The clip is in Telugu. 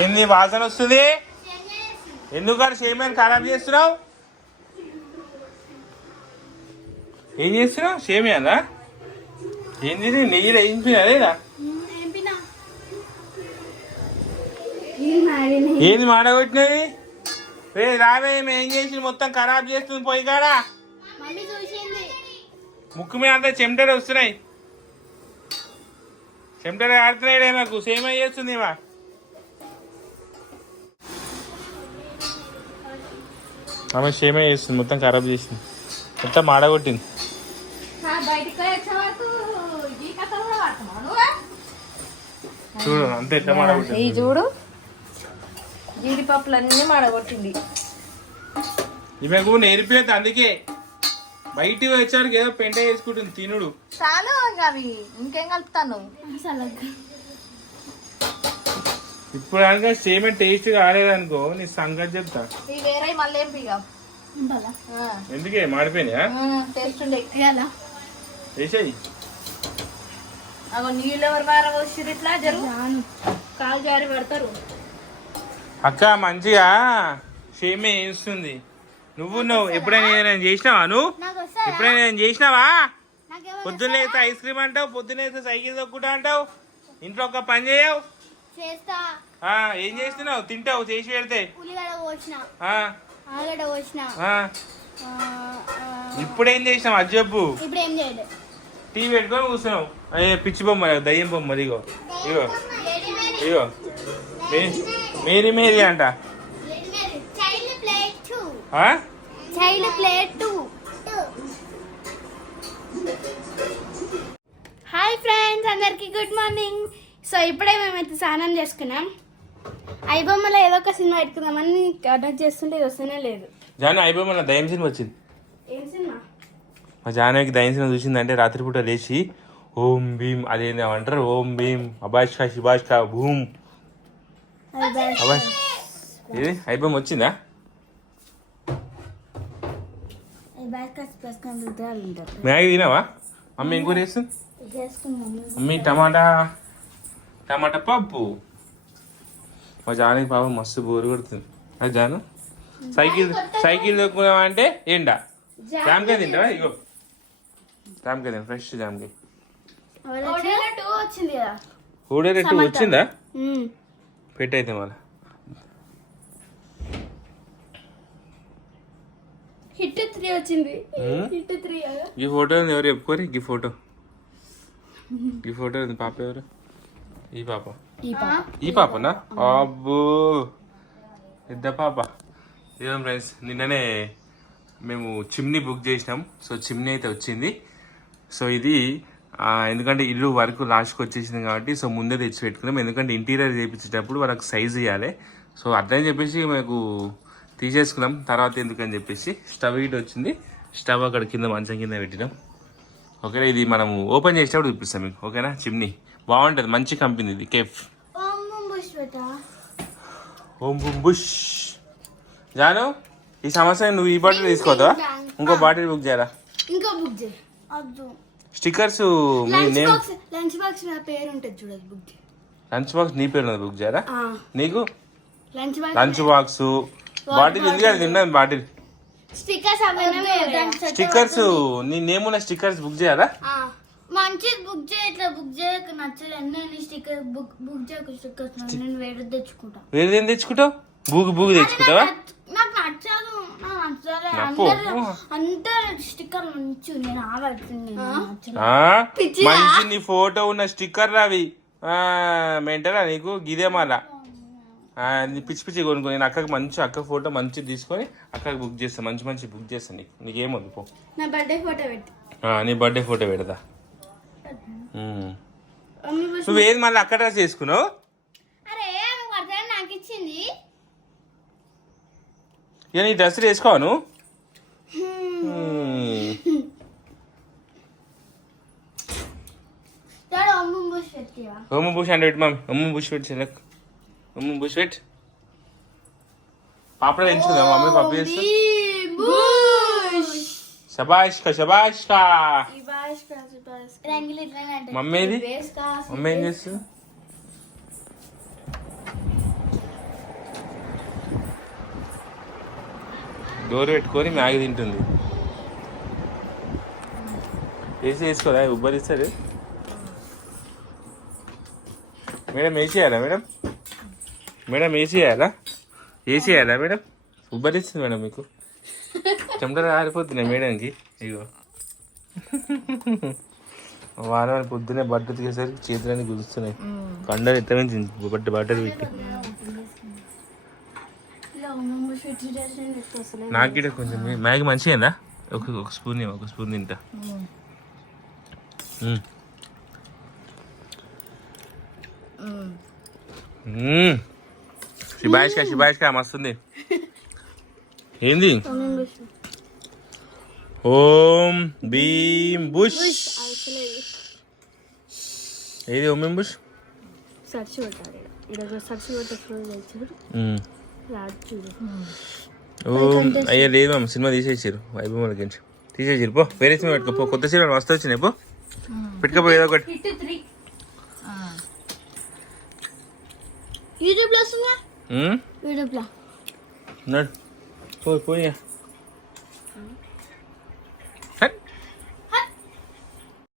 ఏంది వాసన వస్తుంది? ఎందుకు అక్కడ ఖరాబ్ చేస్తున్నావు? ఏం చేస్తున్నావు? సేమియానా ఏంది ఇది? నెయ్యి వేయించినా లేదా? ఏంది మాడగొట్టినది రే రావే ఏం చేసి మొత్తం ఖరాబ్ చేస్తుంది పోయి కాడా? ముక్కు మీద అంతా చెమటలు వస్తున్నాయి. చెమటలు ఆడుతున్నాయి మాకు. సేమ్ చేస్తుంది మా ఆమె సేమే చేస్తుంది మొత్తం ఖరాబ్ చేసింది. మొత్తం మాడగొట్టింది. చూడు అంతే ఎట్లా మాడగొట్టింది. ఈ చూడు. జీడిపప్పులన్నీ మాడగొట్టింది. ఈమెకు నేర్పేది అందుకే. బయటికి వచ్చానికి ఏదో పెంట వేసుకుంటుంది తినుడు. చాలు ఇంకా అవి. ఇంకేం కలుపుతాను? ఇప్పుడు కనుక సేమ్ టేస్ట్ కాలేదనుకో నీ సంగతి చెప్తా. ఇవి వేరే మళ్ళీ ఏం పిగా ఎందుకే? మాడిపోయినాయా? టేస్ట్ ఉండే. వేసేయి. అగో నీళ్ళు ఎవరు వారం వచ్చి ఇట్లా? జరుగు కాలు జారి పడతారు. అక్క మంచిగా సేమే వేస్తుంది నువ్వు నువ్వు ఎప్పుడైనా నేను చేసినావా నువ్వు? ఎప్పుడైనా నేను చేసినావా? పొద్దున్న అయితే ఐస్ క్రీమ్ అంటావు పొద్దున్న అయితే సైకిల్ తొక్కుంటా అంటావు. ఇంట్లో ఒక పని చేయవు. చేస్తా. ఏం చేస్తున్నావు? తింటావు చేసి పెడితే. ఉల్లిగడ్డ ఆలుగడ్డ ఇప్పుడు ఏం చేసినావు? అది చెప్పు. ఇప్పుడు ఏం చేయలేదు. టీ పెట్టుకొని కూర్చున్నావు. అయ్యే పిచ్చి బొమ్మ దయ్యం బొమ్మ ఇగో ఇగో ఇగో మేరీ మేరీ అంట. హాయ్ ఫ్రెండ్స్ అందరికి గుడ్ మార్నింగ్ సో ఇప్పుడే మేమైతే స్నానం చేసుకున్నాం. ఐబొమ్మలో ఏదో ఒక సినిమా పెట్టుకుందామని ఆర్డర్ చేస్తుంటే ఇది వస్తూనే లేదు. జాను అయిపోయి మన దయ్యం సినిమా వచ్చింది. ఏం సినిమా? మా జానకి దయ్యం సినిమా చూసిందంటే రాత్రిపూట లేచి ఓం భీమ్ అదేంటి అంటారు? ఓం భీమ్ అబాష్కా శిబాష్కా భూమ్. అబాష్ ఏది? అయిపోయి వచ్చిందా? మ్యాగీ తినావా? మమ్మీ ఏం కూర చేస్తుంది? మమ్మీ టమాటా. టమాటా పప్పు. మా జానకి పాపం మస్తు బోరు కొడుతుంది. అది జాను? సైకిల్ సైకిల్ దొక్కున్నావా అంటే ఏండా? జామకాయ తింటావా? ఇగో. జామకాయ తింటా ఫ్రెష్ జామకాయ. టూ వచ్చింది పెట్టయితే మళ్ళీ. హిట్ త్రీ వచ్చింది? హిట్ త్రీ ఈ ఫోటో ఉంది ఎవరు చెప్పుకోరు? ఈ ఫోటో. ఈ ఫోటో ఉంది పాప ఎవరు? ఈ పాప. ఈ పాపనా? అబ్బో! పెద్ద పాప. ఏం ఫ్రెండ్స్ నిన్ననే మేము చిమ్నీ బుక్ చేసినాం. సో చిమ్నీ అయితే వచ్చింది. సో ఇది ఎందుకంటే ఇల్లు వరకు లాస్ట్కి వచ్చేసింది కాబట్టి సో ముందే తెచ్చి పెట్టుకున్నాం. ఎందుకంటే ఇంటీరియర్ చేయించేటప్పుడు వాళ్ళకి సైజ్ ఇవ్వాలి సో అట్లని చెప్పేసి మాకు తీసేసుకున్నాం. తర్వాత ఎందుకని చెప్పేసి స్టవ్ ఇటు వచ్చింది. స్టవ్ అక్కడ కింద మంచం కింద పెట్టినాం. ఓకేనా? ఇది మనము ఓపెన్ చేసేటప్పుడు చూపిస్తాం మీకు. ఓకేనా? చిమ్నీ. బాగుంటుంది మంచి కంపెనీ ఇది కేఫ్. ఓం బుమ్ బుష్ జాను ఈ సంవత్సరం నువ్వు ఈ బాటిల్ తీసుకోవద్దా? ఇంకో బాటిల్ బుక్ చేయాలా ఇంకో బుక్ చేయి. వద్దు. స్టిక్కర్స్ మీ lunch name box lunch box నా పేరు ఉంటుంది చూడదు బుక్ చేయి. లంచ్ బాక్స్ నీ పేరు ఉన్నది బుక్ చేయాలా నీకు? Lunch box lunch box. Bottle ఎందుకు అది తిన్నది బాటిల్. స్టిక్కర్స్ అవన్నీ స్టిక్కర్స్ నీ నేమ్ ఉన్న స్టిక్కర్స్ బుక్ చేయాలా మంచి బుక్ చేయ ఇట్లా బుక్ చేయక నచ్చలేదు నేను స్టిక్కర్ బుక్ బుక్ చేయక స్టిక్కర్స్ నేను వేరే తెచ్చుకుంటా. వేరే ఏం తెచ్చుకుంటావు? బూగు బూగు తెచ్చుకుంటావా? నాకు నచ్చదు నాకు నచ్చలే. అందరు అందరు స్టిక్కర్ మంచి నేను ఆగడుతుంది ఆ? మంచి నీ ఫోటో ఉన్న స్టిక్కర్ అవి మెంటరా నీకు? గిదే మళ్ళా ఆ, నీ పిచ్చి పిచ్చి కొనుక్కో నేను అక్కకి మంచి అక్క ఫోటో మంచి తీసుకొని అక్కకి బుక్ చేస్తా మంచి మంచి బుక్ చేస్తాను నీకు. నీకేమొద్దు పో. నా బర్త్డే ఫోటో పెట్టి. ఆ, నీ బర్త్డే ఫోటో పెడతా. ఉమ్. మమ్మీ బస్- నువ్వు ఏది మళ్ళీ అక్కడ డ్రెస్ చేసుకున్నావు ఇక నీ డ్రెస్ వేసుకోవా నువ్వు? బుష్ అంటే పెట్టు మమ్మీ బుష్ పెట్టి బుష్ పెట్టి. పాపడ తెంచుకుందా మమ్మీ పప్పు చేస్తా శబాష్క శబాష్క. మమ్మీది? మమ్మీ ఏం చేస్తు? డోర్ పెట్టుకొని మ్యాగీ తింటుంది. ఏసీ వేసుకోరా? ఉబ్బరిస్తారు మేడం ఏసీ వేయాలా మేడం? మేడం ఏసీ వేయాలా ఏసీ వేయాలా మేడం ఉబ్బరిస్తుంది మేడం మీకు. చెమటలు ఆరిపోతున్నాయి మేడంకి. ఇగో. వాన పొద్దునే బట్ట తీసేసరికి చేతులన్నీ గురుస్తున్నాయి కండలు ఎత్తమని బట్ట బట్టలు పెట్టి. నాకు గిట్ట కొంచెం మే- మ్యాగీ మంచిగా ఒక ఒక స్పూన్ ఒక స్పూన్ తింటా. శిబాయిష్కా శిబాయిష్కా మస్తుంది. ఏంది? ఓం భీం బుష్. ఏది ఓం భీం బుష్? సర్చ్ కొట్టాలి. సర్చ్ ఓం అయ్యా లేదు మామ సినిమా తీసేసారు వైభవం గురించి తీసేసారు పో వేరే సినిమా పెట్టుకో. పో కొత్త సినిమా మస్తు వచ్చినాయి. పో. పెట్టుకోపో ఏదో ఒకటి. యూట్యూబ్లో వస్తుందా? మ్మ్? యూట్యూబ్లో. నడు. పో పోయా.